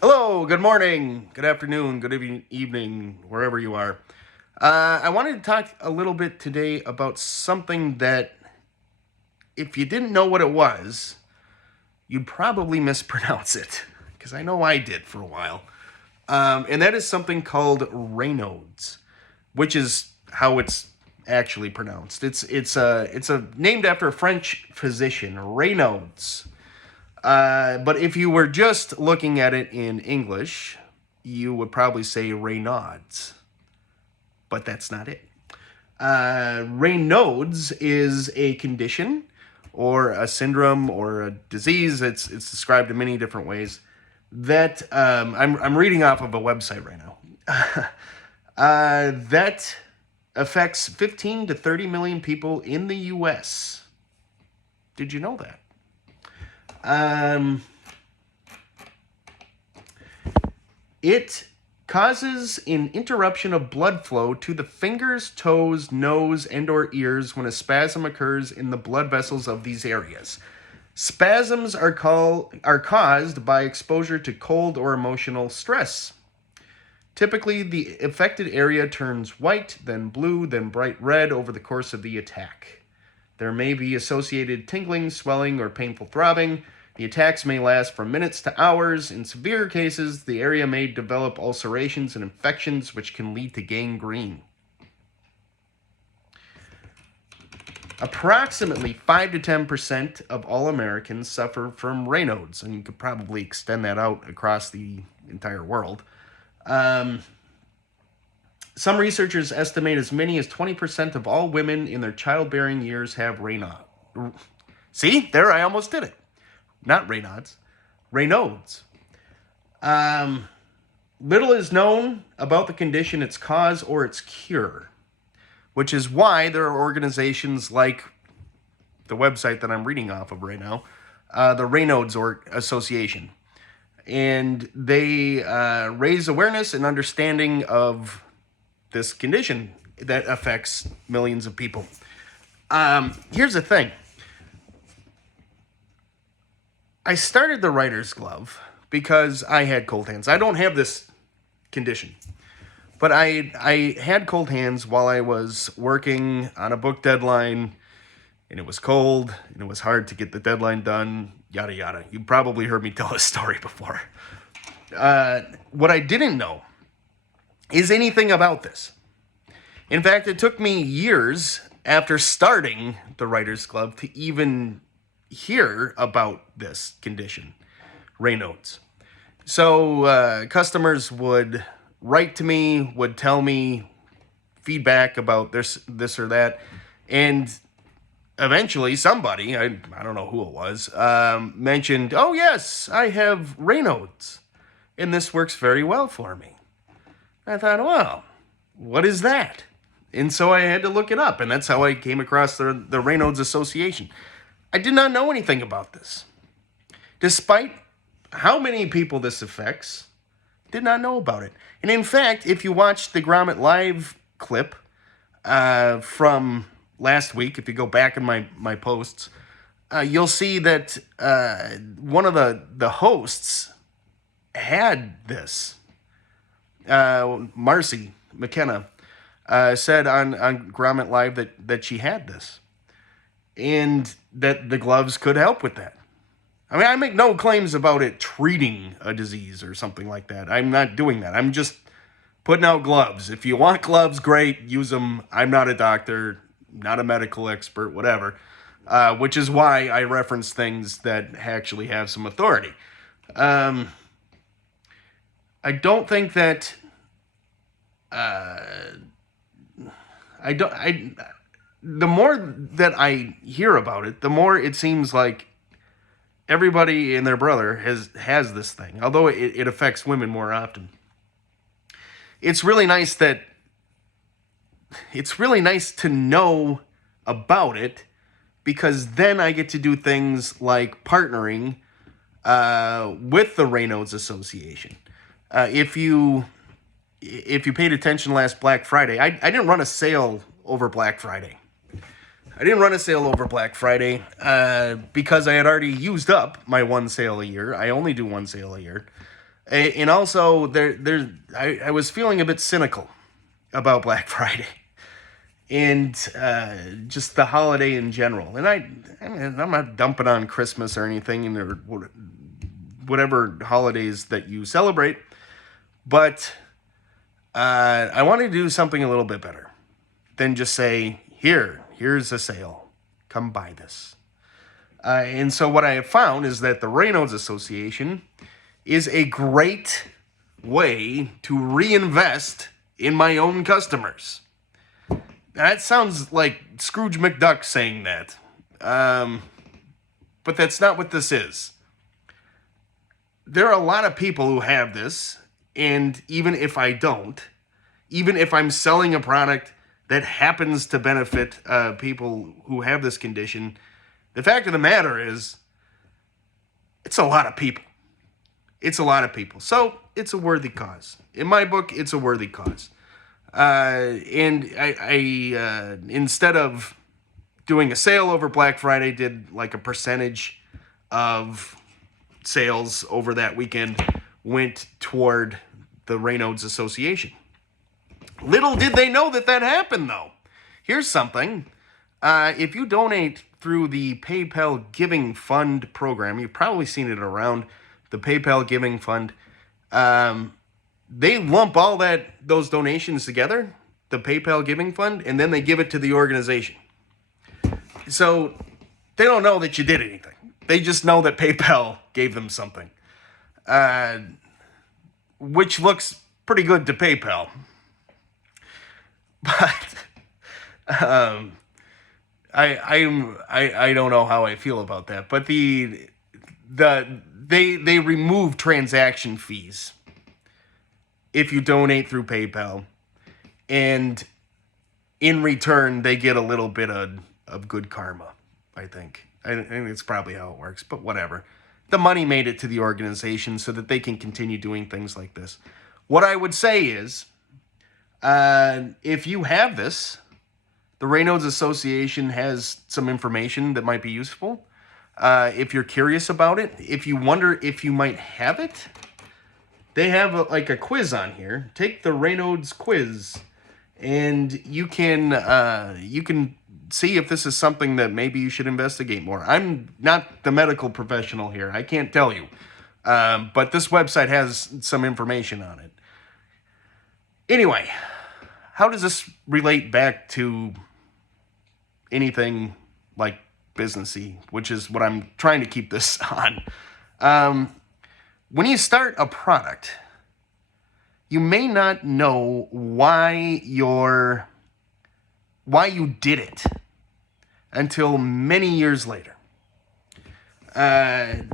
Hello, good morning, good afternoon, good evening, wherever you are. I wanted to talk a little bit today about something that, if you didn't know what it was, you'd probably mispronounce it, because I know I did for a while. And that is something called Raynaud's, which is how it's actually pronounced. It's named after a French physician, Raynaud's. But if you were just looking at it in English, you would probably say Raynaud's, but that's not it. Raynaud's is a condition or a syndrome or a disease. It's described in many different ways. That I'm reading off of a website right now. That affects 15 to 30 million people in the U.S. Did you know that? Um, It causes an interruption of blood flow to the fingers, toes, nose, and or ears when a spasm occurs in the blood vessels of these areas. Spasms are caused by exposure to cold or emotional stress. Typically, the affected area turns white, then blue, then bright red over the course of the attack. There may be associated tingling, swelling, or painful throbbing. The attacks may last from minutes to hours. In severe cases, the area may develop ulcerations and infections, which can lead to gangrene. Approximately 5 to 10% of all Americans suffer from Raynaud's, and you could probably extend that out across the entire world. Some researchers estimate as many as 20% of all women in their childbearing years have Raynaud. See, there I almost did it. Not Raynaud's, Raynaud's. Little is known about the condition, its cause, or its cure, which is why there are organizations like the website that I'm reading off of right now, the Raynaud's Association. And they raise awareness and understanding of this condition that affects millions of people. Here's the thing. I started the writer's glove because I had cold hands. I don't have this condition, but I had cold hands while I was working on a book deadline, and it was cold, and it was hard to get the deadline done, yada yada. You probably heard me tell this story before. What I didn't know is anything about this. In fact, it took me years after starting the writer's club to even hear about this condition, Raynaud's. So customers would write to me, would tell me feedback about this or that, and eventually somebody, I don't know who it was, mentioned, "Oh yes, I have Raynaud's, and this works very well for me." I thought, well, what is that? And so I had to look it up, and that's how I came across the Raynaud's Association. I did not know anything about this. Despite how many people this affects, did not know about it. And in fact, if you watch the Grommet Live clip from last week, if you go back in my posts, you'll see that one of the hosts had this. Marcy McKenna said on Grommet Live that she had this, and that the gloves could help with that. I mean, I make no claims about it treating a disease or something like that. I'm not doing that. I'm just putting out gloves. If you want gloves, great, use them. I'm not a doctor, not a medical expert, whatever, which is why I reference things that actually have some authority. I don't think that I don't. The more that I hear about it, the more it seems like everybody and their brother has this thing. Although it affects women more often. It's really nice that it's really nice to know about it, because then I get to do things like partnering with the Raynaud's Association. If you paid attention last Black Friday, I didn't run a sale over Black Friday. I didn't run a sale over Black Friday because I had already used up my one sale a year. I only do one sale a year. And also, I was feeling a bit cynical about Black Friday and just the holiday in general. And I mean, I'm not dumping on Christmas or anything, or whatever holidays that you celebrate, but I wanted to do something a little bit better than just say, here's a sale, come buy this. And so what I have found is that the Raynaud Association is a great way to reinvest in my own customers. That sounds like Scrooge McDuck saying that. But that's not what this is. There are a lot of people who have this, and even if I don't, even if I'm selling a product that happens to benefit people who have this condition, the fact of the matter is, it's a lot of people. It's a lot of people. So it's a worthy cause. In my book, it's a worthy cause. And I instead of doing a sale over Black Friday, did like a percentage of sales over that weekend went toward the Raynaud Association. Little did they know that happened, though. Here's something. If you donate through the PayPal Giving Fund program, you've probably seen it around, the PayPal Giving Fund. They lump all those donations together, the PayPal Giving Fund, and then they give it to the organization. So they don't know that you did anything. They just know that PayPal gave them something, which looks pretty good to PayPal. But I don't know how I feel about that. But they remove transaction fees if you donate through PayPal, and in return they get a little bit of good karma. I think it's probably how it works, but whatever. The money made it to the organization so that they can continue doing things like this. What I would say is, if you have this, the Raynaud Association has some information that might be useful. If you're curious about it, if you wonder if you might have it, they have a quiz on here. Take the Raynaud's quiz, and you can see if this is something that maybe you should investigate more. I'm not the medical professional here. I can't tell you. But this website has some information on it. Anyway, how does this relate back to anything like businessy, which is what I'm trying to keep this on? When you start a product, you may not know why you did it until many years later. I've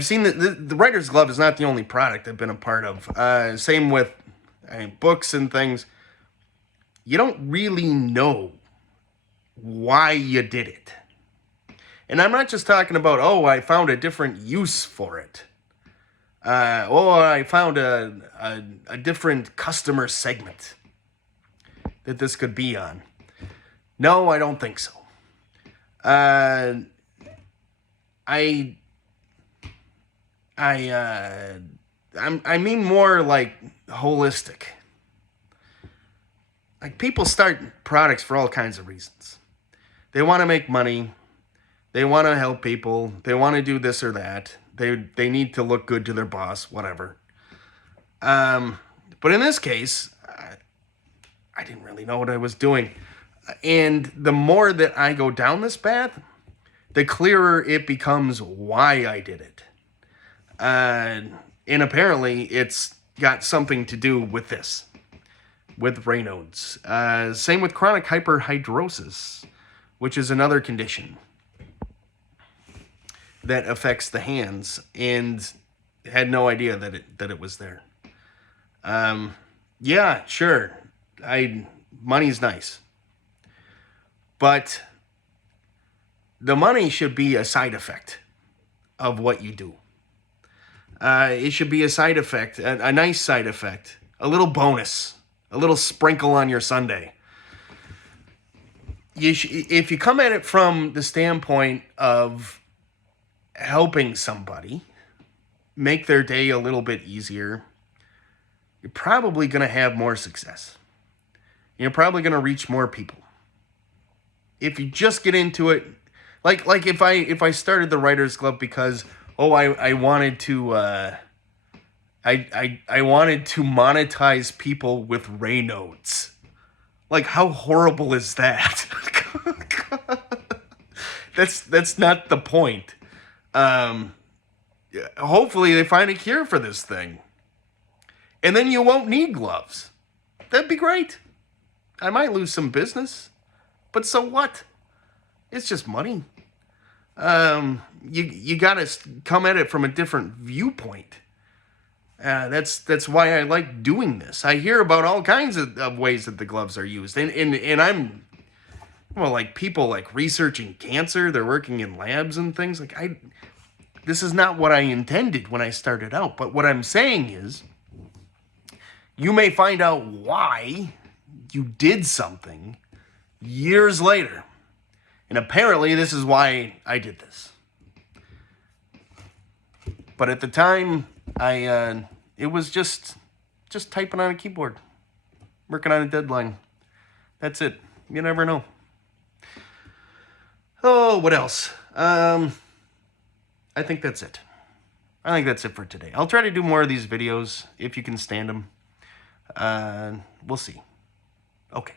seen that the Writer's Glove is not the only product I've been a part of. Same with books and things. You don't really know why you did it. And I'm not just talking about, I found a different use for it. I found a different customer segment that this could be on. No, I don't think so. I mean more like holistic. Like, people start products for all kinds of reasons. They want to make money. They want to help people. They want to do this or that. They need to look good to their boss, whatever. But in this case, I didn't really know what I was doing. And the more that I go down this path, the clearer it becomes why I did it. And apparently it's got something to do with this, with Raynaud's. Same with chronic hyperhidrosis, which is another condition that affects the hands, and had no idea that it was there. Yeah, sure. Money's nice. But the money should be a side effect of what you do. It should be a side effect, a nice side effect, a little bonus, a little sprinkle on your sundae. If you come at it from the standpoint of helping somebody, make their day a little bit easier, you're probably going to have more success. You're probably going to reach more people. If you just get into it, like if I started the Writers Club because I wanted to I wanted to monetize people with Raynauds. Like, how horrible is that? That's not the point. Hopefully they find a cure for this thing. And then you won't need gloves. That'd be great. I might lose some business. But so what? It's just money. You gotta come at it from a different viewpoint. That's why I like doing this. I hear about all kinds of ways that the gloves are used. And I'm, well, like people like researching cancer. They're working in labs and things. Like, this is not what I intended when I started out. But what I'm saying is, you may find out why you did something years later. And apparently this is why I did this. But at the time, it was just typing on a keyboard, working on a deadline. That's it. You never know. Oh, what else? I think that's it. I think that's it for today. I'll try to do more of these videos if you can stand them. We'll see. Okay.